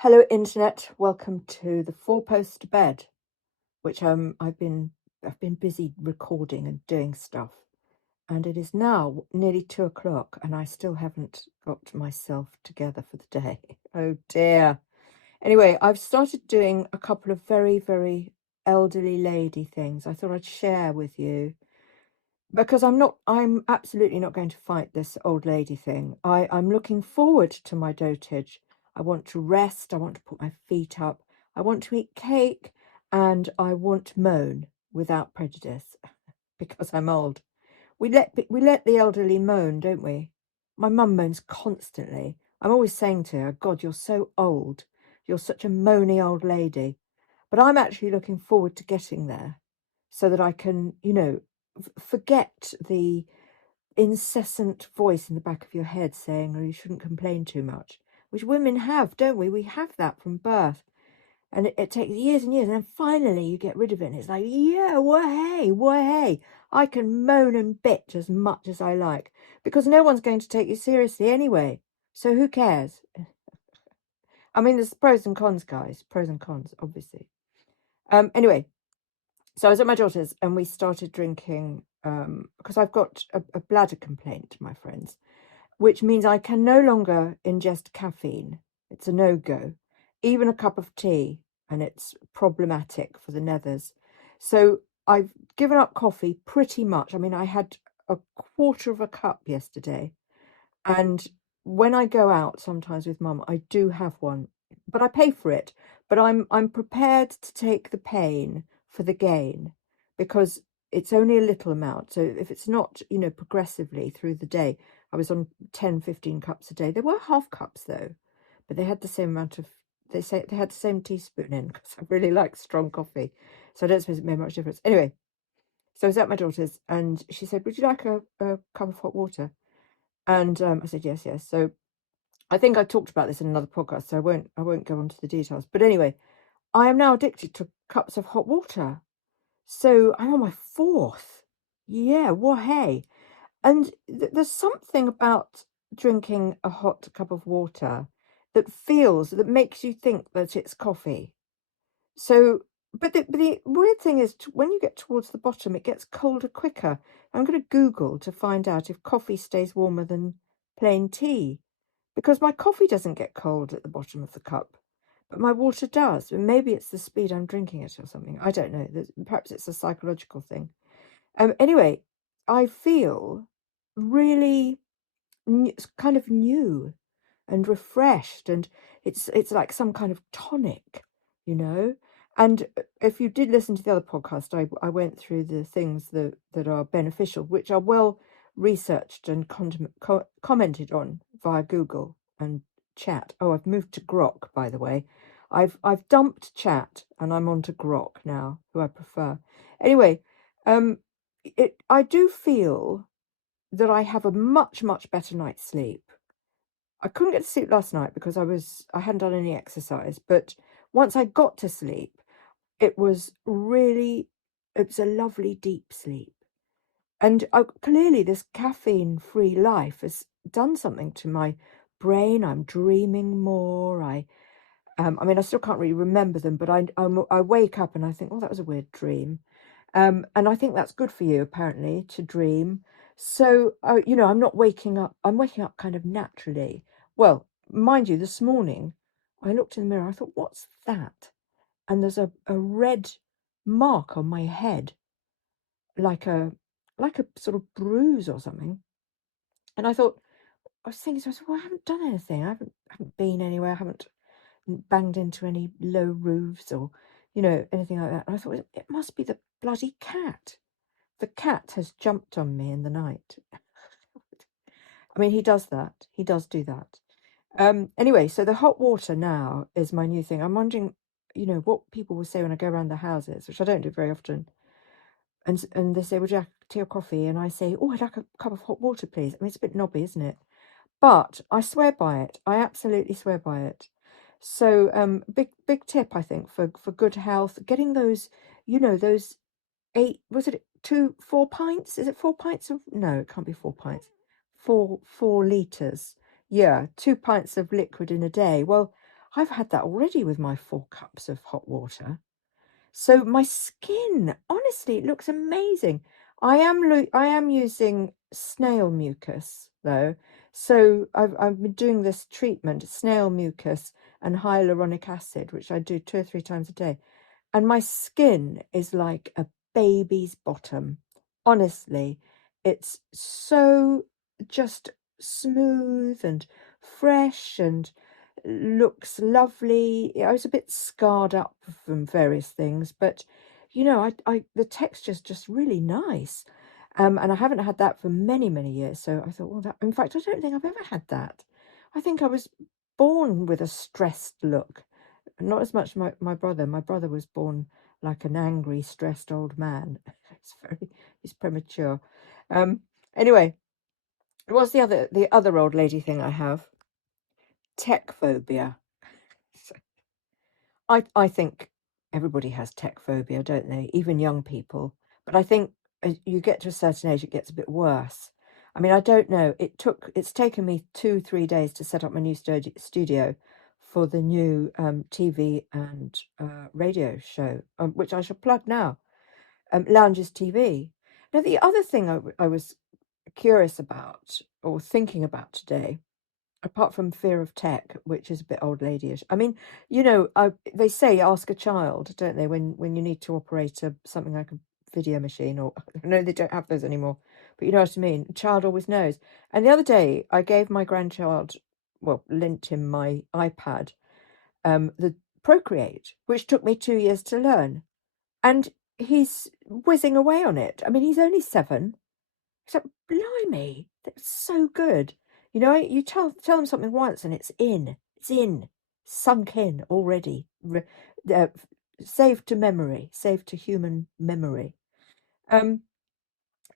Hello, internet. Welcome to the four-post bed, which I've been busy recording and doing stuff, and it is now nearly 2 o'clock, and I still haven't got myself together for the day. Oh dear. Anyway, I've started doing a couple of very, very elderly lady things I thought I'd share with you. Because I'm absolutely not going to fight this old lady thing. I'm looking forward to my dotage. I want to rest. I want to put my feet up. I want to eat cake, and I want to moan without prejudice because I'm old. We let the elderly moan, don't we? My mum moans constantly. I'm always saying to her, God, you're so old. You're such a moany old lady. But I'm actually looking forward to getting there so that I can, forget the incessant voice in the back of your head saying, oh, you shouldn't complain too much, which women have, don't we? We have that from birth. And it takes years and years, and then finally you get rid of it, and it's like, yeah, why, I can moan and bitch as much as I like, because no one's going to take you seriously anyway. So who cares? I mean, there's pros and cons, guys. Pros and cons, obviously. Anyway, so I was at my daughter's, and we started drinking, because I've got a bladder complaint, my friends, which means I can no longer ingest caffeine. It's a no-go. Even a cup of tea, and it's problematic for the nethers. So I've given up coffee pretty much. I mean, I had a quarter of a cup yesterday, and when I go out sometimes with mum, I do have one, but I pay for it. But I'm prepared to take the pain for the gain, because it's only a little amount. So if it's not, progressively through the day, I was on 10, 15 cups a day. They were half cups though, but they had the same amount of, they had the same teaspoon in, because I really like strong coffee. So I don't suppose it made much difference. Anyway, so I was at my daughter's, and she said, would you like a cup of hot water? And I said, yes. So I think I talked about this in another podcast, so I won't go into the details. But anyway, I am now addicted to cups of hot water. So I'm on my fourth. Yeah, well, hey. And there's something about drinking a hot cup of water that makes you think that it's coffee. So, but the weird thing is, when you get towards the bottom, it gets colder quicker. I'm going to Google to find out if coffee stays warmer than plain tea, because my coffee doesn't get cold at the bottom of the cup, but my water does. And maybe it's the speed I'm drinking it or something. I don't know. Perhaps it's a psychological thing. Anyway, I feel really kind of new and refreshed, and it's like some kind of tonic, you know. And if you did listen to the other podcast, I went through the things that are beneficial, which are well researched and commented on via Google and chat. Oh, I've moved to Grok, by the way. I've dumped chat and I'm on to Grok now, who I prefer. Anyway, I do feel that I have a much, much better night's sleep. I couldn't get to sleep last night because I hadn't done any exercise, but once I got to sleep, it was a lovely deep sleep. And clearly this caffeine-free life has done something to my brain. I'm dreaming more. I mean, I still can't really remember them, but I wake up and I think, oh, that was a weird dream. And I think that's good for you, apparently, to dream. So, I'm not waking up. I'm waking up kind of naturally. Well, mind you, this morning I looked in the mirror. I thought, what's that? And there's a red mark on my head, like a sort of bruise or something. And I was thinking, so I said, well, I haven't done anything. I haven't been anywhere. I haven't banged into any low roofs or, anything like that. And I thought, it must be the bloody cat. The cat has jumped on me in the night. I mean, he does that. He does do that. Anyway, so the hot water now is my new thing. I'm wondering, what people will say when I go around the houses, which I don't do very often. And they say, would you like tea or coffee? And I say, oh, I'd like a cup of hot water, please. I mean, it's a bit knobby, isn't it? But I swear by it. I absolutely swear by it. So big tip, I think, for good health, getting those, those 4 pints? Is it 4 pints of, no, it can't be 4 pints. 4 litres. Yeah, 2 pints of liquid in a day. Well, I've had that already with my 4 cups of hot water. So my skin, honestly, it looks amazing. I am using snail mucus though. So I've been doing this treatment, snail mucus and hyaluronic acid, which I do 2 or 3 times a day. And my skin is like a baby's bottom. Honestly, it's so just smooth and fresh and looks lovely. I was a bit scarred up from various things, but you know, the texture's just really nice. And I haven't had that for many, many years. So I thought, well, that, in fact, I don't think I've ever had that. I think I was born with a stressed look. Not as much my brother. My brother was born like an angry, stressed old man. He's premature. Anyway, what's the other old lady thing I have? Tech phobia. I think everybody has tech phobia, don't they? Even young people. But I think as you get to a certain age, it gets a bit worse. I mean, I don't know. It's taken me 2-3 days to set up my new studio for the new TV and radio show, which I shall plug now, Lounges TV. Now, the other thing I was curious about or thinking about today, apart from fear of tech, which is a bit old ladyish. I mean, you know, they say ask a child, don't they, when you need to operate something like a video machine, or no, they don't have those anymore, but you know what I mean. A child always knows. And the other day, I gave my grandchild, well, lent him my iPad, the Procreate, which took me 2 years to learn, and he's whizzing away on it. I mean, he's only 7. It's like, blimey, that's so good. You know, you tell them something once and it's in, sunk in already, uh, saved to memory, saved to human memory.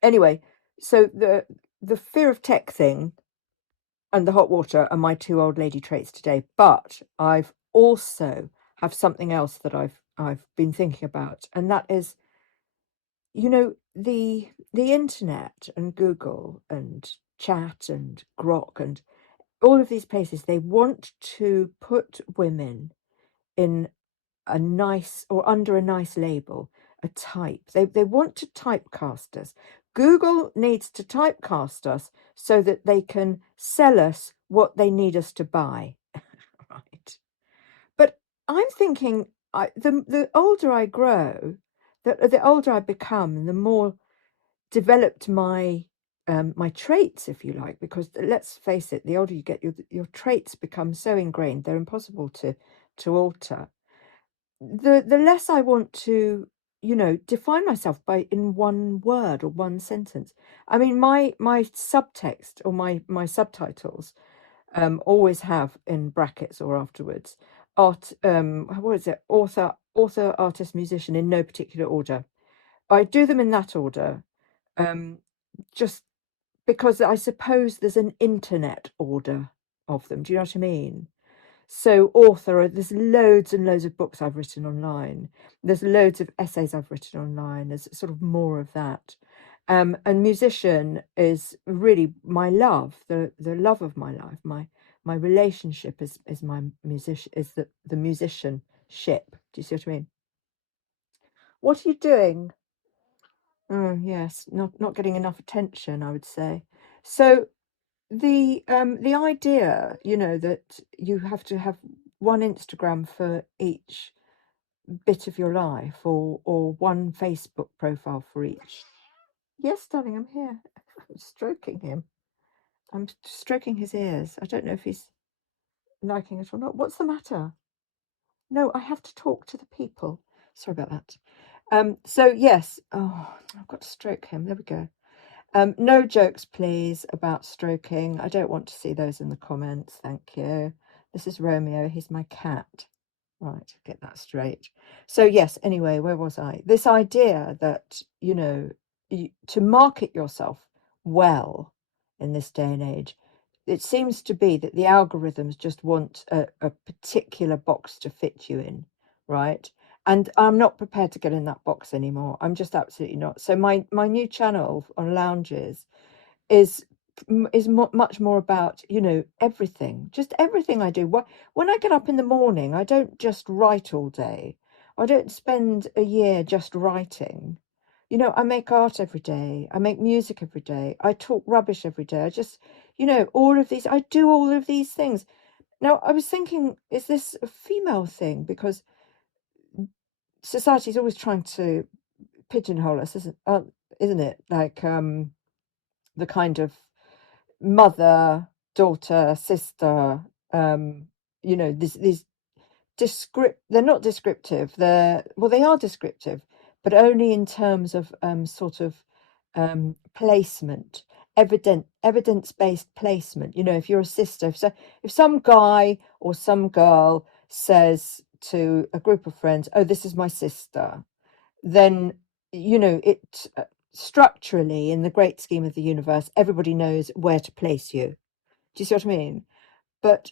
Anyway, so the fear of tech thing and the hot water are my 2 old lady traits today, but I've also have something else that I've been thinking about, and that is, you know, the internet and Google and chat and Grok and all of these places, they want to put women in a nice or under a nice label, a type. They want to typecast us. Google needs to typecast us so that they can sell us what they need us to buy. Right. But I'm thinking, the older I grow, the older I become, and the more developed my traits, if you like, because let's face it, the older you get, your traits become so ingrained they're impossible to alter. The less I want to, you know, define myself by in one word or one sentence. I mean, my subtext or my subtitles always have in brackets or afterwards what is it, author, artist, musician, in no particular order. I do them in that order, just because I suppose there's an internet order of them. Do you know what I mean? So author, there's loads and loads of books I've written online. There's loads of essays I've written online. There's sort of more of that. And musician is really my love, the love of my life. My relationship is my musician, is the musicianship. Do you see what I mean? What are you doing? Oh, yes, not getting enough attention, I would say. So the idea, you know, that you have to have one Instagram for each bit of your life, or one Facebook profile for each. Yes, darling, I'm here. I'm stroking him. I'm stroking his ears. I don't know if he's liking it or not. What's the matter? No, I have to talk to the people. Sorry about that. So yes. Oh, I've got to stroke him. There we go. No jokes, please, about stroking. I don't want to see those in the comments. Thank you. This is Romeo. He's my cat. Right, get that straight. So yes, anyway, where was I? This idea that, you know, to market yourself well in this day and age, it seems to be that the algorithms just want a particular box to fit you in, right? And I'm not prepared to get in that box anymore. I'm just absolutely not. So my new channel on Lounges is is much more about, you know, everything, just everything I do. When I get up in the morning, I don't just write all day. I don't spend a year just writing. You know, I make art every day. I make music every day. I talk rubbish every day. I just, you know, I do all of these things. Now, I was thinking, is this a female thing? Because society's always trying to pigeonhole us, isn't it? Like the kind of mother, daughter, sister, you know, these they're not descriptive, they are descriptive, but only in terms of sort of placement, evidence-based placement. You know, if you're a sister, if some guy or some girl says to a group of friends, oh, this is my sister, then, you know, it structurally, in the great scheme of the universe, everybody knows where to place you. Do you see what I mean? But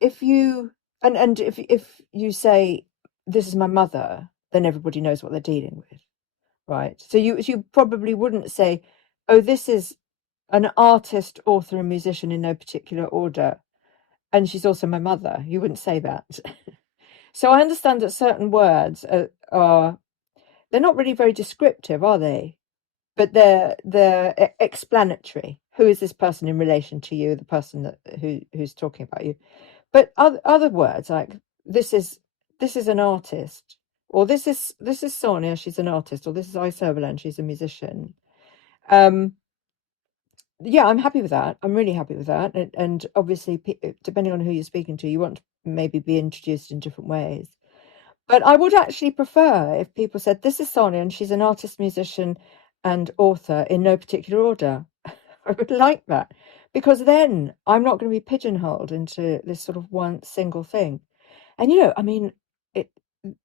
if you and if you say this is my mother, then everybody knows what they're dealing with, right? So you probably wouldn't say, oh, this is an artist, author, and musician in no particular order, and she's also my mother. You wouldn't say that. So I understand that certain words are they're not really very descriptive, are they? But they're explanatory. Who is this person in relation to you, the person who's talking about you? But other words like this is an artist, or this is Sarnia, she's an artist, or this is iServalan, she's a musician. Yeah, I'm happy with that. I'm really happy with that. And obviously, depending on who you're speaking to, you want to maybe be introduced in different ways. But I would actually prefer if people said, this is Sonia and she's an artist, musician and author in no particular order. I would like that, because then I'm not going to be pigeonholed into this sort of one single thing. And, you know, I mean,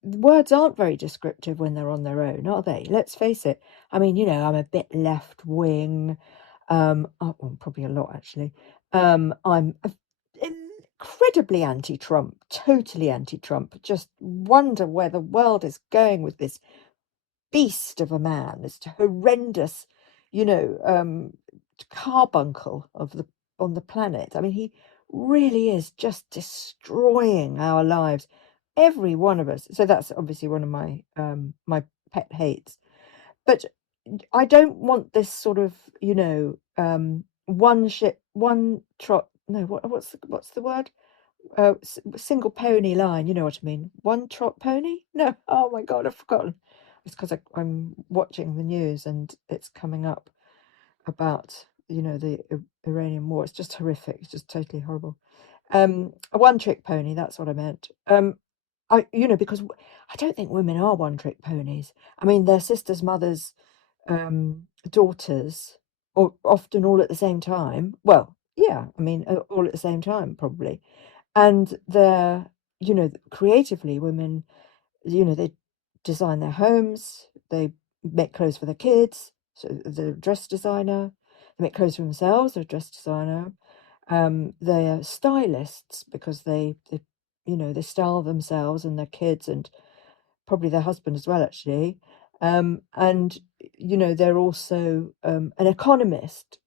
words aren't very descriptive when they're on their own, are they? Let's face it. I mean, you know, I'm a bit left wing, probably a lot actually. I'm incredibly anti-Trump, totally anti-Trump. Just wonder where the world is going with this beast of a man, this horrendous, you know, carbuncle on the planet. I mean, he really is just destroying our lives, every one of us. So that's obviously one of my my pet hates. But I don't want this sort of, you know, one ship, one trot. No, what's the word? Single pony line. You know what I mean? One trot pony? No. Oh my God, I've forgotten. It's because I'm watching the news and it's coming up about, you know, the Iranian war. It's just horrific. It's just totally horrible. A one trick pony. That's what I meant. You know, because I don't think women are one trick ponies. I mean, their sisters, mothers, daughters, or often all at the same time. Well, yeah, I mean, all at the same time, probably. And they're, you know, creatively, women, you know, they design their homes, they make clothes for their kids, so they're a dress designer, they make clothes for themselves, they're a dress designer. They're stylists because they, you know, they style themselves and their kids and probably their husband as well, actually. And, you know, they're also an economist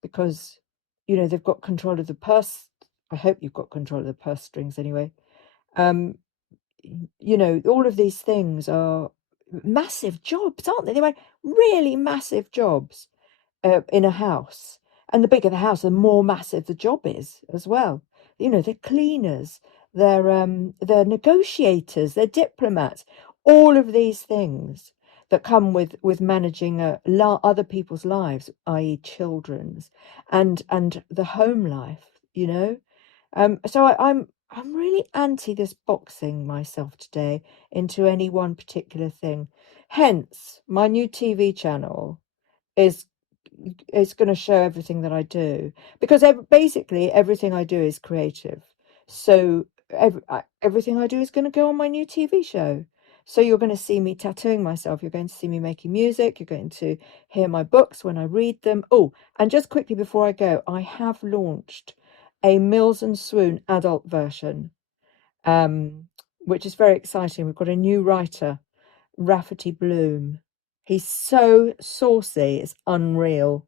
because, you know, they've got control of the purse. I hope you've got control of the purse strings anyway. You know, all of these things are massive jobs, aren't they? They were really massive jobs in a house. And the bigger the house, the more massive the job is as well. You know, they're cleaners, they're negotiators, they're diplomats, all of these things that come with managing other people's lives, i.e. children's, and the home life, you know. So I'm really anti this boxing myself today into any one particular thing. Hence, my new TV channel is going to show everything that I do, because basically everything I do is creative. So everything I do is going to go on my new TV show. So you're going to see me tattooing myself. You're going to see me making music. You're going to hear my books when I read them. Oh, and just quickly before I go, I have launched a Mills and Swoon adult version, which is very exciting. We've got a new writer, Rafferty Bloom. He's so saucy, it's unreal.